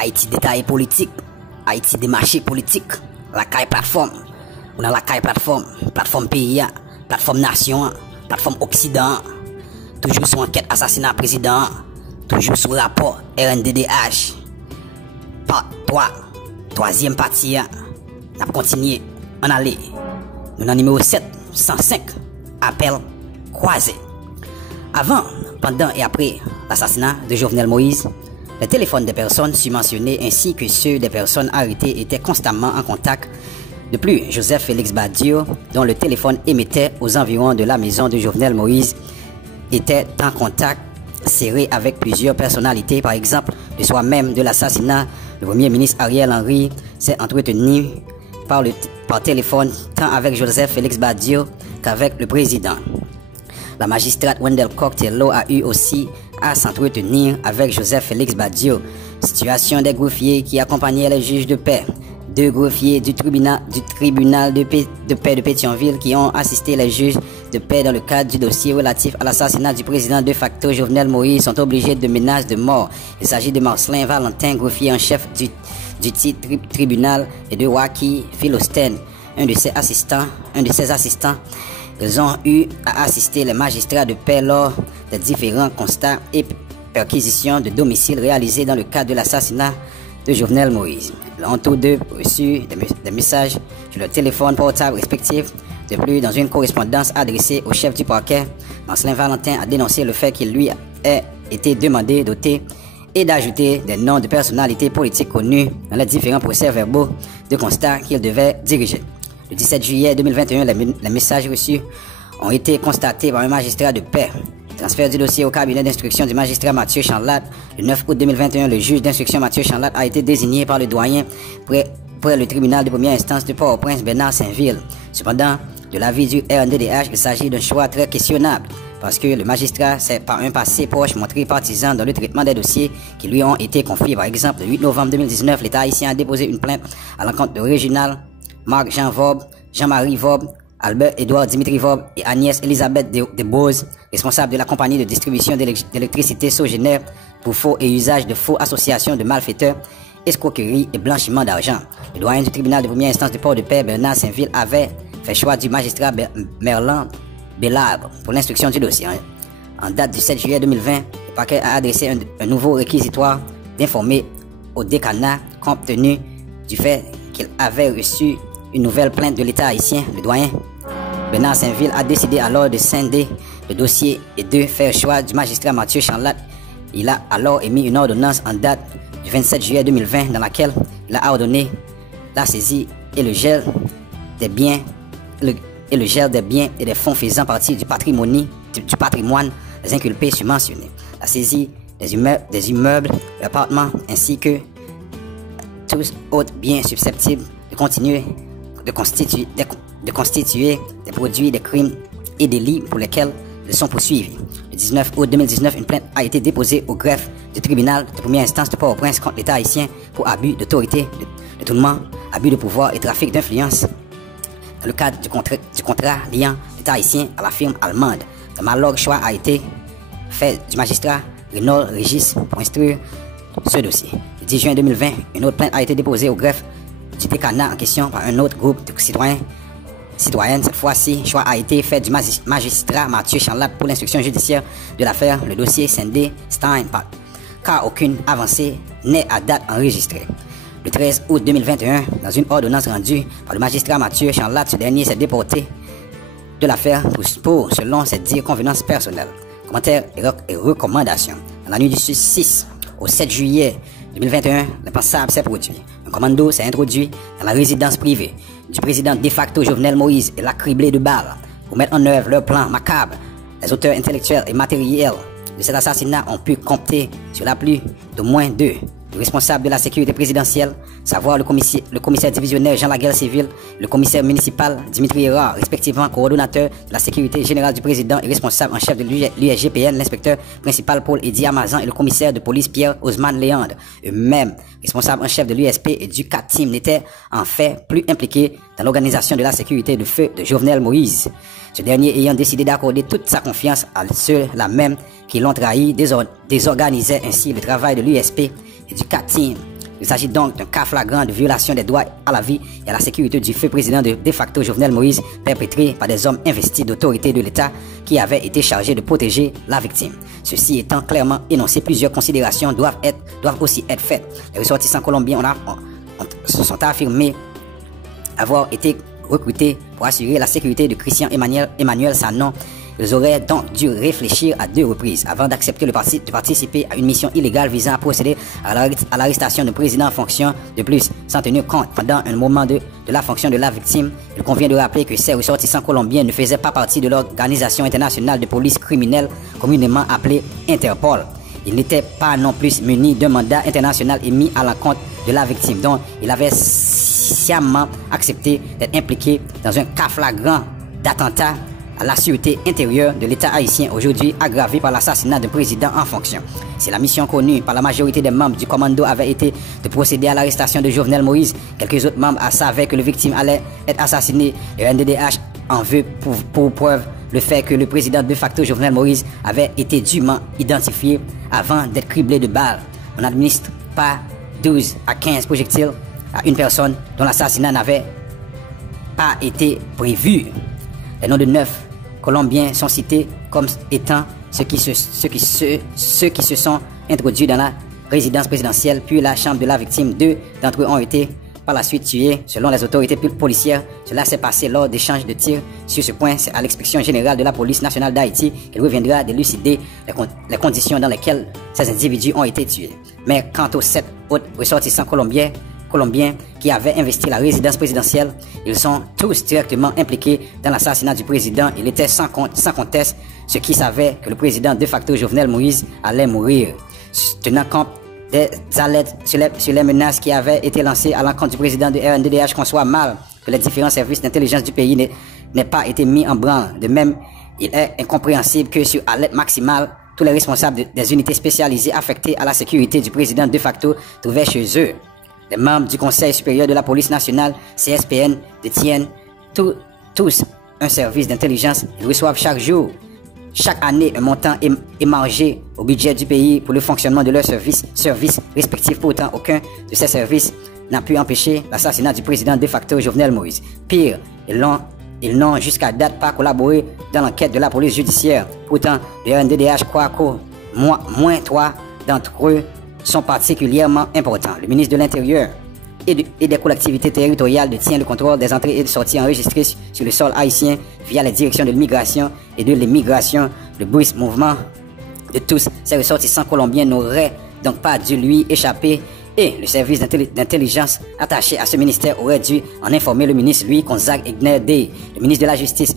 Haïti détail politique, Haïti démarché politique, la caille plateforme, ou dans la caille plateforme pays, plateforme nation, plateforme occident, toujours sur enquête assassinat président, toujours sur rapport RNDDH, part 3, troisième partie, on a continué, on allait, nous dans numéro 705, appel croisé. Avant, pendant et après l'assassinat de Jovenel Moïse, les téléphones des personnes subventionnées ainsi que ceux des personnes arrêtées étaient constamment en contact. De plus, Joseph Félix Badio, dont le téléphone émettait aux environs de la maison de Jovenel Moïse, était en contact serré avec plusieurs personnalités. Par exemple, le soir même de l'assassinat, le premier ministre Ariel Henry s'est entretenu par téléphone tant avec Joseph Félix Badio qu'avec le président. La magistrate Wendell Coctello a eu aussi à s'entretenir avec Joseph Félix Badio. Situation des greffiers qui accompagnaient les juges de paix. Deux greffiers du tribunal de paix de Pétionville qui ont assisté les juges de paix dans le cadre du dossier relatif à l'assassinat du président de facto Jovenel Moïse sont obligés de menaces de mort. Il s'agit de Marcelin Valentin, greffier en chef du titre tribunal, et de Waki Philostène, un de ses assistants. Ils ont eu à assister les magistrats de paix lors des différents constats et perquisitions de domicile réalisés dans le cadre de l'assassinat de Jovenel Moïse. Ils ont tous deux reçu des messages sur leur téléphone portable respectifs. De plus, dans une correspondance adressée au chef du parquet, Marcelin Valentin a dénoncé le fait qu'il lui ait été demandé d'ôter et d'ajouter des noms de personnalités politiques connues dans les différents procès-verbaux de constat qu'il devait diriger. Le 17 juillet 2021, les messages reçus ont été constatés par un magistrat de paix. Transfert du dossier au cabinet d'instruction du magistrat Mathieu Chanlat. Le 9 août 2021, le juge d'instruction Mathieu Chanlat a été désigné par le doyen près le tribunal de première instance de Port-au-Prince Bernard Saint-Ville. Cependant, de l'avis du RNDDH, il s'agit d'un choix très questionnable parce que le magistrat s'est par un passé proche montré partisan dans le traitement des dossiers qui lui ont été confiés. Par exemple, le 8 novembre 2019, l'État haïtien a déposé une plainte à l'encontre de Réginald Marc-Jean Vaub, Jean-Marie Vaub, Albert-Édouard Dimitri Vaub et Agnès Elisabeth Debose, responsables de la compagnie de distribution d'électricité Sogénère pour faux et usage de faux associations de malfaiteurs, escroquerie et blanchiment d'argent. Le doyen du tribunal de première instance de Port-de-Paix, Bernard Saint-Ville, avait fait choix du magistrat Merlan Bélabre pour l'instruction du dossier. En date du 7 juillet 2020, le parquet a adressé un nouveau réquisitoire d'informer au décanat compte tenu du fait qu'il avait reçu une nouvelle plainte de l'État haïtien. Le doyen Bernard Saint-Ville a décidé alors de scinder le dossier et de faire choix du magistrat Mathieu Chanlat. Il a alors émis une ordonnance en date du 27 juillet 2020 dans laquelle il a ordonné la saisie et le gel des biens et des fonds faisant partie du patrimoine des inculpés subventionnés. La saisie des immeubles, appartements ainsi que tous autres biens susceptibles de constituer des produits des crimes et délits pour lesquels ils sont poursuivis. Le 19 août 2019, une plainte a été déposée au greffe du tribunal de première instance de Port-au-Prince contre l'État haïtien pour abus d'autorité, détournement, abus de pouvoir et trafic d'influence dans le cadre du contrat liant l'État haïtien à la firme allemande. Un malheureux choix a été fait du magistrat Renaud Régis pour instruire ce dossier. Le 10 juin 2020, une autre plainte a été déposée au greffe du décanat en question par un autre groupe de citoyennes. Cette fois-ci, choix a été fait du magistrat Mathieu Chanlat pour l'instruction judiciaire de l'affaire. Le dossier scindé Stein car aucune avancée n'est à date enregistrée. Le 13 août 2021, dans une ordonnance rendue par le magistrat Mathieu Chanlat, ce dernier s'est déporté de l'affaire pour, selon ses dires, convenances personnelles. Commentaires et recommandations. Dans la nuit du 6 au 7 juillet 2021, l'impensable s'est produit. Un commando s'est introduit dans la résidence privée du président de facto Jovenel Moïse et l'a criblé de balles pour mettre en œuvre leur plan macabre. Les auteurs intellectuels et matériels de cet assassinat ont pu compter sur l'appui d'au moins deux responsables de la sécurité présidentielle, savoir le commissaire divisionnaire Jean Laguerre Civil, le commissaire municipal Dimitri Hérard, respectivement coordonnateur de la sécurité générale du président et responsable en chef de l'USGPN, l'inspecteur principal Paul Eddy Amazan et le commissaire de police Pierre Osman Léandre. Eux-mêmes, responsables en chef de l'USP et du CAT-Team, n'étaient en fait plus impliqués dans l'organisation de la sécurité de feu de Jovenel Moïse. Ce dernier ayant décidé d'accorder toute sa confiance à ceux-là même qui l'ont trahi, désorganisaient ainsi le travail de l'USP et du CAT-Team. Il s'agit donc d'un cas flagrant de violation des droits à la vie et à la sécurité du feu président de facto Jovenel Moïse, perpétré par des hommes investis d'autorité de l'État qui avaient été chargés de protéger la victime. Ceci étant clairement énoncé, plusieurs considérations doivent aussi être faites. Les ressortissants colombiens se sont affirmés avoir été recrutés pour assurer la sécurité de Christian Emmanuel Sanon. Ils auraient donc dû réfléchir à 2 reprises avant d'accepter de participer à une mission illégale visant à procéder à l'arrestation du président en fonction. De plus, sans tenir compte pendant un moment de la fonction de la victime, il convient de rappeler que ces ressortissants colombiens ne faisaient pas partie de l'organisation internationale de police criminelle communément appelée Interpol. Ils n'étaient pas non plus munis d'un mandat international émis à l'encontre de la victime, dont il avait sciemment accepté d'être impliqué dans un cas flagrant d'attentat à la sûreté intérieure de l'État haïtien, aujourd'hui aggravé par l'assassinat d'un président en fonction. Si la mission connue par la majorité des membres du commando avait été de procéder à l'arrestation de Jovenel Moïse, quelques autres membres savaient que le victime allait être assassiné. Le NDDH en veut pour preuve le fait que le président de facto Jovenel Moïse avait été dûment identifié avant d'être criblé de balles. On n'administre pas 12 à 15 projectiles à une personne dont l'assassinat n'avait pas été prévu. Les noms de 9 Colombiens sont cités comme étant ceux qui se sont introduits dans la résidence présidentielle puis la chambre de la victime. 2 d'entre eux ont été par la suite tués. Selon les autorités policières, cela s'est passé lors d'échanges de tirs. Sur ce point, c'est à l'inspection générale de la police nationale d'Haïti qu'il reviendra d'élucider les conditions dans lesquelles ces individus ont été tués. Mais quant aux 7 autres ressortissants colombiens qui avaient investi la résidence présidentielle, ils sont tous directement impliqués dans l'assassinat du président. Il était sans conteste ceux qui savaient que le président de facto Jovenel Moïse allait mourir. Tenant compte des alertes sur les menaces qui avaient été lancées à l'encontre du président de RNDDH, conçoit mal que les différents services d'intelligence du pays n'aient pas été mis en branle. De même, il est incompréhensible que sur alerte maximale, tous les responsables des unités spécialisées affectées à la sécurité du président de facto trouvaient chez eux. Les membres du Conseil supérieur de la police nationale, CSPN, détiennent tous un service d'intelligence. Ils reçoivent chaque année, un montant émargé au budget du pays pour le fonctionnement de leurs services respectifs. Pourtant, aucun de ces services n'a pu empêcher l'assassinat du président de facto Jovenel Moïse. Pire, ils n'ont jusqu'à date pas collaboré dans l'enquête de la police judiciaire. Pourtant, le RNDDH croit qu'au moins 3 d'entre eux sont particulièrement importants. Le ministre de l'Intérieur et des collectivités territoriales détient le contrôle des entrées et de sorties enregistrées sur le sol haïtien via les directions de l'immigration et de l'immigration. Le brusque mouvement de tous ces ressortissants colombiens n'aurait donc pas dû lui échapper et le service d'intelligence attaché à ce ministère aurait dû en informer le ministre Louis Gonzague Egner Dey. Le ministre de la Justice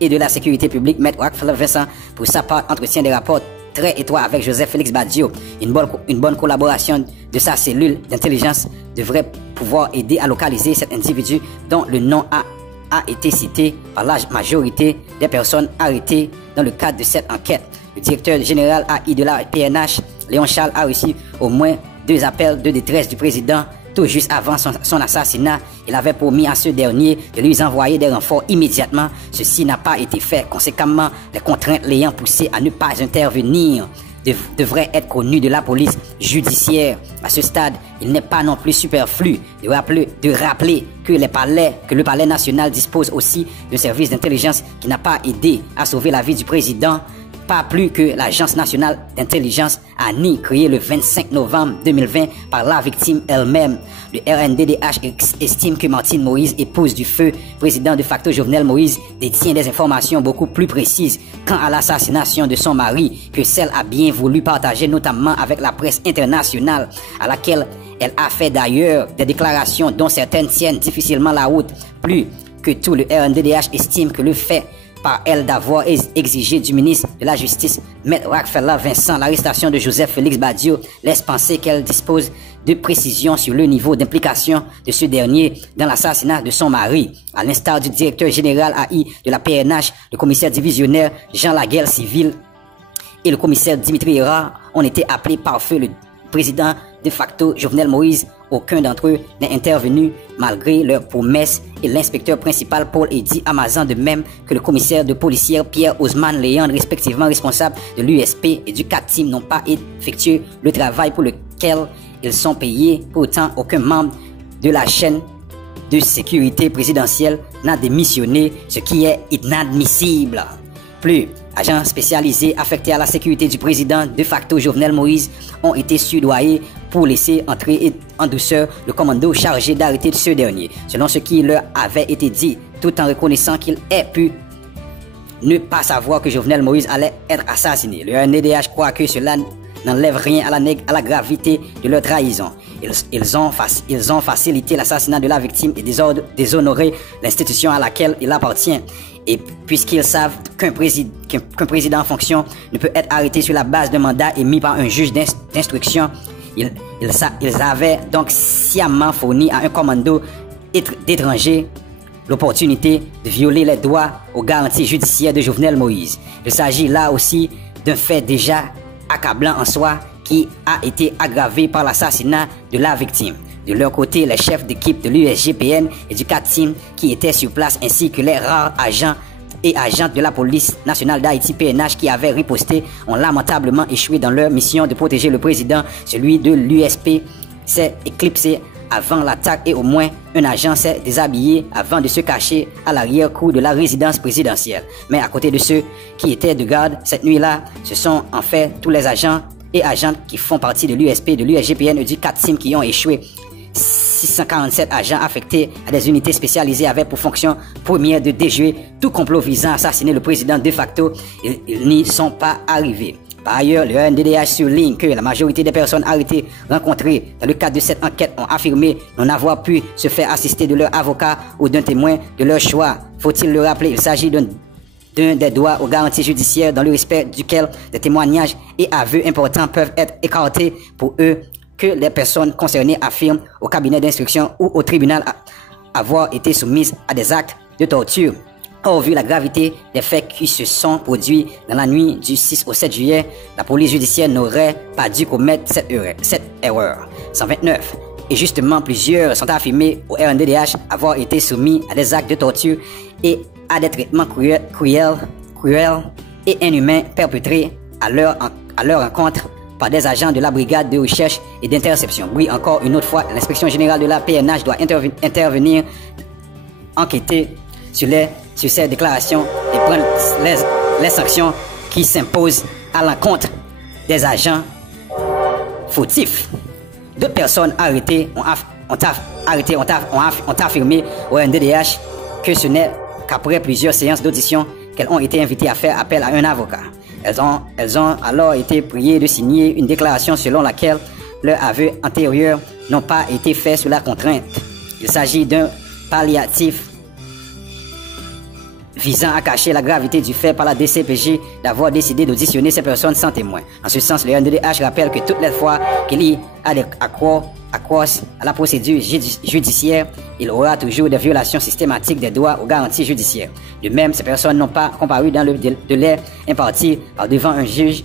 et de la Sécurité publique, Maître Rockefeller Vincent, pour sa part, entretient des rapports très étroit avec Joseph Félix Badio. Une bonne collaboration de sa cellule d'intelligence devrait pouvoir aider à localiser cet individu dont le nom a été cité par la majorité des personnes arrêtées dans le cadre de cette enquête. Le directeur général AI de la PNH, Léon Charles, a reçu au moins 2 appels de détresse du président tout juste avant son assassinat. Il avait promis à ce dernier de lui envoyer des renforts immédiatement. Ceci n'a pas été fait. Conséquemment, les contraintes l'ayant poussé à ne pas intervenir devraient être connues de la police judiciaire. À ce stade, il n'est pas non plus superflu de rappeler que le palais national dispose aussi d'un service d'intelligence qui n'a pas aidé à sauver la vie du président. Pas plus que l'Agence nationale d'intelligence ANI, créée le 25 novembre 2020 par la victime elle-même. Le RNDDH estime que Martine Moïse, épouse du feu président de facto Jovenel Moïse, détient des informations beaucoup plus précises quant à l'assassination de son mari que celle a bien voulu partager, notamment avec la presse internationale, à laquelle elle a fait d'ailleurs des déclarations dont certaines tiennent difficilement la route. Plus que tout, le RNDDH estime que le fait par elle d'avoir exigé du ministre de la Justice, Maître Rockefeller Vincent, l'arrestation de Joseph Félix Badio laisse penser qu'elle dispose de précisions sur le niveau d'implication de ce dernier dans l'assassinat de son mari. À l'instar du directeur général AI de la PNH, le commissaire divisionnaire Jean Laguerre Civil et le commissaire Dimitri Héra ont été appelés par feu le président de facto Jovenel Moïse. Aucun d'entre eux n'est intervenu malgré leurs promesses et l'inspecteur principal Paul Eddy Amazan, de même que le commissaire de policière Pierre Osman Léandre, respectivement responsable de l'USP et du CATIM, n'ont pas effectué le travail pour lequel ils sont payés. Pourtant, aucun membre de la chaîne de sécurité présidentielle n'a démissionné, ce qui est inadmissible. Plus, agents spécialisés affectés à la sécurité du président de facto Jovenel Moïse ont été soudoyés pour laisser entrer en douceur le commando chargé d'arrêter ce dernier, selon ce qui leur avait été dit, tout en reconnaissant qu'il ait pu ne pas savoir que Jovenel Moïse allait être assassiné. Le NDH croit que cela n'enlève rien à la gravité de leur trahison. Ils ont facilité l'assassinat de la victime et déshonoré l'institution à laquelle il appartient. Et puisqu'ils savent qu'un président en fonction ne peut être arrêté sur la base d'un mandat émis par un juge d'instruction, ils avaient donc sciemment fourni à un commando d'étrangers l'opportunité de violer les droits aux garanties judiciaires de Jovenel Moïse. Il s'agit là aussi d'un fait déjà accablant en soi qui a été aggravé par l'assassinat de la victime. De leur côté, les chefs d'équipe de l'USGPN et du CATIM qui étaient sur place ainsi que les rares agents et agentes de la police nationale d'Haïti PNH qui avaient riposté ont lamentablement échoué dans leur mission de protéger le président. Celui de l'USP s'est éclipsé avant l'attaque et au moins un agent s'est déshabillé avant de se cacher à l'arrière-cour de la résidence présidentielle. Mais à côté de ceux qui étaient de garde cette nuit-là, ce sont en fait tous les agents et agentes qui font partie de l'USP, de l'USGPN et du CATIM qui ont échoué. 647 agents affectés à des unités spécialisées avaient pour fonction première de déjouer tout complot visant à assassiner le président de facto. Ils n'y sont pas arrivés. Par ailleurs, le NDDH souligne que la majorité des personnes arrêtées rencontrées dans le cadre de cette enquête ont affirmé n'en avoir pu se faire assister de leur avocat ou d'un témoin de leur choix. Faut-il le rappeler, il s'agit d'un des droits aux garanties judiciaires dans le respect duquel des témoignages et aveux importants peuvent être écartés pour eux que les personnes concernées affirment au cabinet d'instruction ou au tribunal avoir été soumises à des actes de torture. Or, vu la gravité des faits qui se sont produits dans la nuit du 6 au 7 juillet, la police judiciaire n'aurait pas dû commettre cette erreur. 129. Et justement, plusieurs sont affirmés au RNDDH avoir été soumis à des actes de torture et à des traitements cruels et inhumains perpétrés à leur encontre par des agents de la brigade de recherche et d'interception. Oui, encore une autre fois, l'inspection générale de la PNH doit intervenir, enquêter sur ces déclarations et prendre les sanctions qui s'imposent à l'encontre des agents fautifs. D'autres personnes arrêtées ont affirmé au NDDH que ce n'est qu'après plusieurs séances d'audition qu'elles ont été invitées à faire appel à un avocat. Elles ont alors été priées de signer une déclaration selon laquelle leurs aveux antérieurs n'ont pas été faits sous la contrainte. Il s'agit d'un palliatif visant à cacher la gravité du fait par la DCPJ d'avoir décidé d'auditionner ces personnes sans témoin. En ce sens, le NDDH rappelle que toutes les fois qu'il y a des accrocs à la procédure judiciaire, il aura toujours des violations systématiques des droits aux garanties judiciaires. De même, ces personnes n'ont pas comparu dans le délai imparti par devant un juge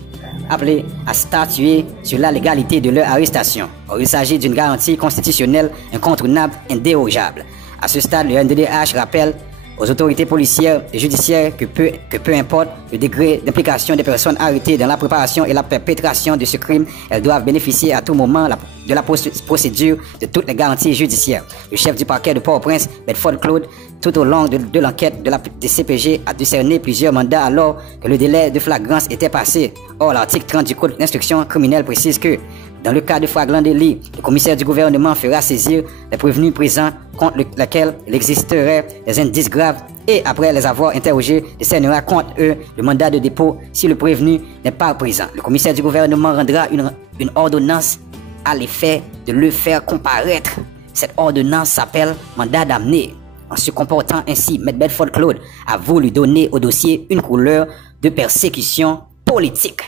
appelé à statuer sur la légalité de leur arrestation. Or, il s'agit d'une garantie constitutionnelle incontournable, indérogeable. À ce stade, le NDDH rappelle aux autorités policières et judiciaires que peu importe le degré d'implication des personnes arrêtées dans la préparation et la perpétration de ce crime, elles doivent bénéficier à tout moment de la procédure de toutes les garanties judiciaires. Le chef du parquet de Port-au-Prince, Bedford Claude, tout au long de l'enquête de la DCPJ, a décerné plusieurs mandats alors que le délai de flagrance était passé. Or, l'article 30 du Code d'instruction criminelle précise que dans le cas de flagrant délit, le commissaire du gouvernement fera saisir les prévenus présents contre lesquels il existerait des indices graves et, après les avoir interrogés, décernera contre eux le mandat de dépôt si le prévenu n'est pas présent. Le commissaire du gouvernement rendra une ordonnance à l'effet de le faire comparaître. Cette ordonnance s'appelle mandat d'amener. En se comportant ainsi, M. Bedford Claude a voulu donner au dossier une couleur de persécution politique.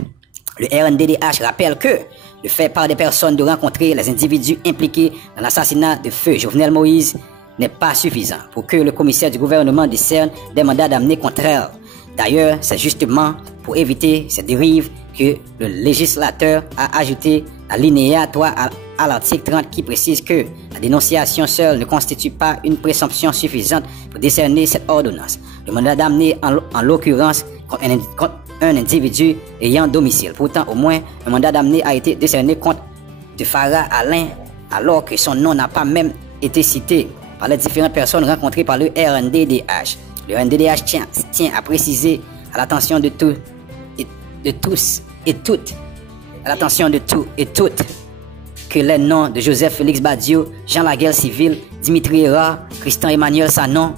Le RNDDH rappelle que le fait par des personnes de rencontrer les individus impliqués dans l'assassinat de feu Jovenel Moïse n'est pas suffisant pour que le commissaire du gouvernement décerne des mandats d'amener contraires. D'ailleurs, c'est justement pour éviter ces dérives que le législateur a ajouté l'alinéa 3 à l'article 30 qui précise que la dénonciation seule ne constitue pas une présomption suffisante pour décerner cette ordonnance. Le mandat d'amener, en l'occurrence, contre un individu ayant domicile. Pourtant, au moins, un mandat d'amener a été décerné contre de Farah Alain, alors que son nom n'a pas même été cité par les différentes personnes rencontrées par le RNDDH. Le RNDDH tient à préciser à l'attention de tous et toutes, que les noms de Joseph Félix Badiou, Jean Laguerre Civil, Dimitri Ra, Christian Emmanuel Sanon,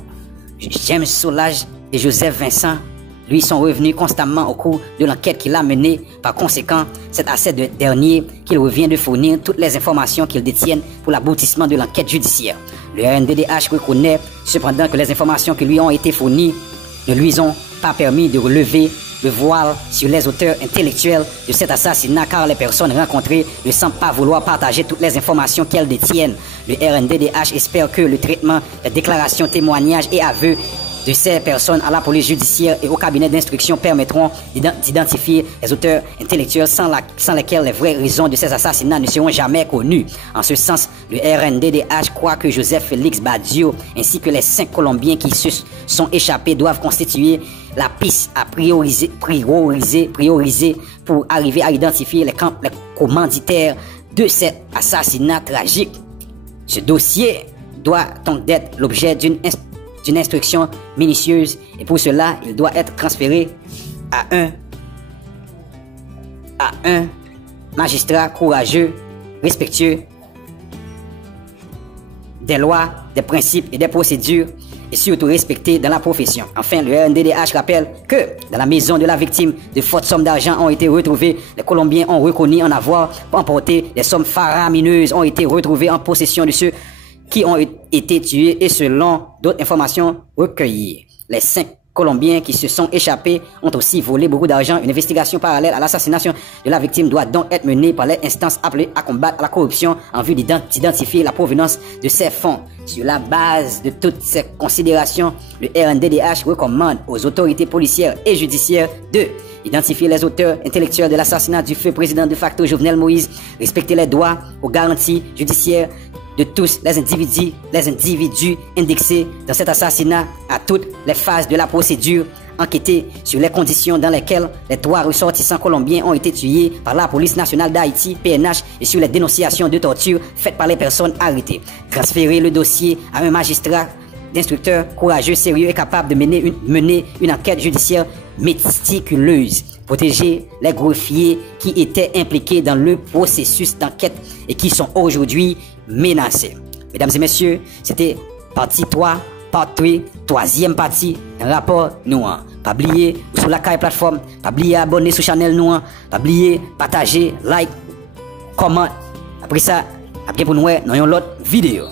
James Solage et Joseph Vincent, lui, sont revenus constamment au cours de l'enquête qu'il a menée. Par conséquent, c'est à ces derniers qu'il revient de fournir toutes les informations qu'ils détiennent pour l'aboutissement de l'enquête judiciaire. Le RNDDH reconnaît cependant que les informations qui lui ont été fournies ne lui ont pas permis de relever le voile sur les auteurs intellectuels de cet assassinat, car les personnes rencontrées ne semblent pas vouloir partager toutes les informations qu'elles détiennent. Le RNDDH espère que le traitement des déclarations, témoignages et aveux de ces personnes à la police judiciaire et au cabinet d'instruction permettront d'identifier les auteurs intellectuels sans lesquels les vraies raisons de ces assassinats ne seront jamais connues. En ce sens, le RNDDH croit que Joseph Félix Badiou ainsi que les 5 Colombiens qui se sont échappés doivent constituer la piste à prioriser pour arriver à identifier les commanditaires de cet assassinat tragique. Ce dossier doit donc être l'objet d'une instruction minutieuse et pour cela, il doit être transféré à un magistrat courageux, respectueux des lois, des principes et des procédures et surtout respecté dans la profession. Enfin, le RNDDH rappelle que dans la maison de la victime, de fortes sommes d'argent ont été retrouvées. Les Colombiens ont reconnu en avoir emporté. Des sommes faramineuses ont été retrouvées en possession de ceux qui ont été tués et selon d'autres informations recueillies. Les 5 Colombiens qui se sont échappés ont aussi volé beaucoup d'argent. Une investigation parallèle à l'assassination de la victime doit donc être menée par les instances appelées à combattre la corruption en vue d'identifier la provenance de ces fonds. Sur la base de toutes ces considérations, le RNDDH recommande aux autorités policières et judiciaires de identifier les auteurs intellectuels de l'assassinat du feu président de facto Jovenel Moïse, respecter les droits aux garanties judiciaires de tous les individus indexés dans cet assassinat à toutes les phases de la procédure, enquêter sur les conditions dans lesquelles les 3 ressortissants colombiens ont été tués par la police nationale d'Haïti, PNH, et sur les dénonciations de torture faites par les personnes arrêtées. Transférer le dossier à un magistrat d'instructeur courageux, sérieux et capable de mener une enquête judiciaire méticuleuse. Protéger les greffiers qui étaient impliqués dans le processus d'enquête et qui sont aujourd'hui menacés. Mesdames et messieurs, c'était partie 3, part 3, 3e partie, un rapport noir. Pas oublier sur la caille plateforme, pas oublier abonner sur channel noir, pas oublier partager, like, comment. Après ça, après pour nous, dans une autre vidéo.